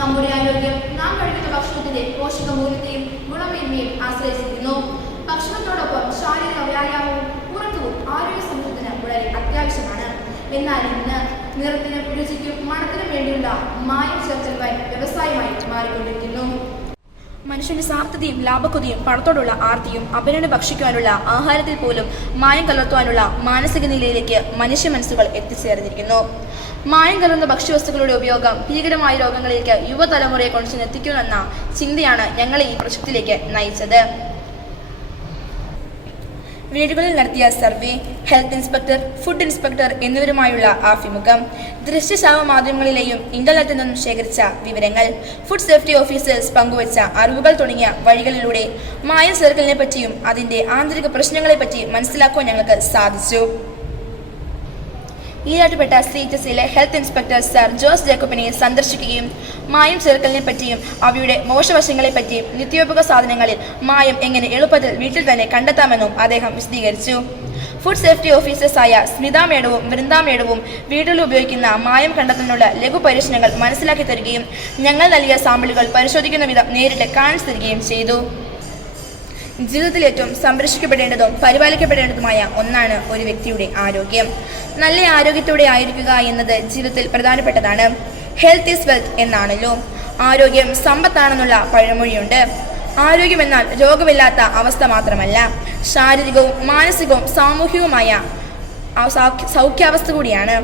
നമ്മുടെ ആരോഗ്യം നാം കഴിക്കുന്ന ഭക്ഷണത്തിന്റെ പോഷക മൂല്യത്തെയും ഗുണമേന്മയും ആശ്രയിച്ചിരിക്കുന്നു. ഭക്ഷണത്തോടൊപ്പം ശാരീരിക വ്യായാമവും ഉറക്കവും ആരോഗ്യ സംരക്ഷണത്തിന് വളരെ അത്യാവശ്യമാണ്. എന്നാൽ ഇന്ന് നിറത്തിനും രുചിക്കും മണത്തിനും വേണ്ടിയുള്ള മായം ചേർക്കൽ വ്യവസായമായി മാറിക്കൊണ്ടിരിക്കുന്നു. മനുഷ്യന്റെ സ്വാർത്ഥതയും ലാഭക്കൊതിയും പണത്തോടുള്ള ആർത്തിയും അപരനെ ഭക്ഷിക്കുവാനുള്ള ആഹാരത്തിൽ പോലും മായം കലർത്തുവാനുള്ള മാനസിക നിലയിലേക്ക് മനുഷ്യ മനസ്സുകൾ എത്തിച്ചേർന്നിരിക്കുന്നു. മായം കലർന്ന ഭക്ഷ്യവസ്തുക്കളുടെ ഉപയോഗം ഭീകരമായ രോഗങ്ങളിലേക്ക് യുവതലമുറയെ കൊണ്ടുചെന്നെത്തിക്കുമെന്ന ചിന്തയാണ് ഞങ്ങളെ ഈ പ്രശ്നത്തിലേക്ക് നയിച്ചത്. വീടുകളിൽ നടത്തിയ survey, health inspector, food inspector എന്നിവരുമായുള്ള അഭിമുഖം, ദൃശ്യശ്രാവ്യ മാധ്യമങ്ങളിലെയും ഇന്റർനെറ്റിൽ നിന്നും ശേഖരിച്ച വിവരങ്ങൾ, ഫുഡ് സേഫ്റ്റി ഓഫീസേഴ്സ് പങ്കുവച്ച അറിവുകൾ തുടങ്ങിയ വഴികളിലൂടെ മായം ചേർക്കലിനെ പറ്റിയും അതിന്റെ ആന്തരിക പ്രശ്നങ്ങളെപ്പറ്റി മനസ്സിലാക്കുവാൻ ഞങ്ങൾക്ക് സാധിച്ചു. ഈരാറ്റുപേട്ട CHSലെ ഹെൽത്ത് ഇൻസ്പെക്ടർ സർ ജോസ് ജേക്കബിനെ സന്ദർശിക്കുകയും മായം ചേർക്കലിനെ പറ്റിയും അവയുടെ മോശവശങ്ങളെ പറ്റിയും നിത്യോപയോഗ സാധനങ്ങളിൽ മായം എങ്ങനെ എളുപ്പത്തിൽ വീട്ടിൽ തന്നെ കണ്ടെത്താമെന്നും അദ്ദേഹം വിശദീകരിച്ചു. ഫുഡ് സേഫ്റ്റി ഓഫീസേഴ്സായ സ്മിത മേഡവും വൃന്ദ മേഡവും വീടുകളിൽ ഉപയോഗിക്കുന്ന മായം കണ്ടെത്തുന്നതിനുള്ള ലഘു പരീക്ഷണങ്ങൾ മനസ്സിലാക്കി തരികയും ഞങ്ങൾ നൽകിയ സാമ്പിളുകൾ പരിശോധിക്കുന്ന വിധം നേരിട്ട് കാണിച്ചു തരികയും ചെയ്തു. ജീവിതത്തിൽ ഏറ്റവും സംരക്ഷിക്കപ്പെടേണ്ടതും പരിപാലിക്കപ്പെടേണ്ടതുമായ ഒന്നാണ് ഒരു വ്യക്തിയുടെ ആരോഗ്യം. നല്ല ആരോഗ്യത്തോടെ ആയിരിക്കുക എന്നത് ജീവിതത്തിൽ പ്രധാനപ്പെട്ടതാണ്. ഹെൽത്ത് ഈസ് വെൽത്ത് എന്നാണല്ലോ. ആരോഗ്യം സമ്പത്താണെന്നുള്ള പഴമൊഴിയുണ്ട്. ആരോഗ്യമെന്നാൽ രോഗമില്ലാത്ത അവസ്ഥ മാത്രമല്ല, ശാരീരികവും മാനസികവും സാമൂഹികവുമായ സൗഖ്യാവസ്ഥ കൂടിയാണ്.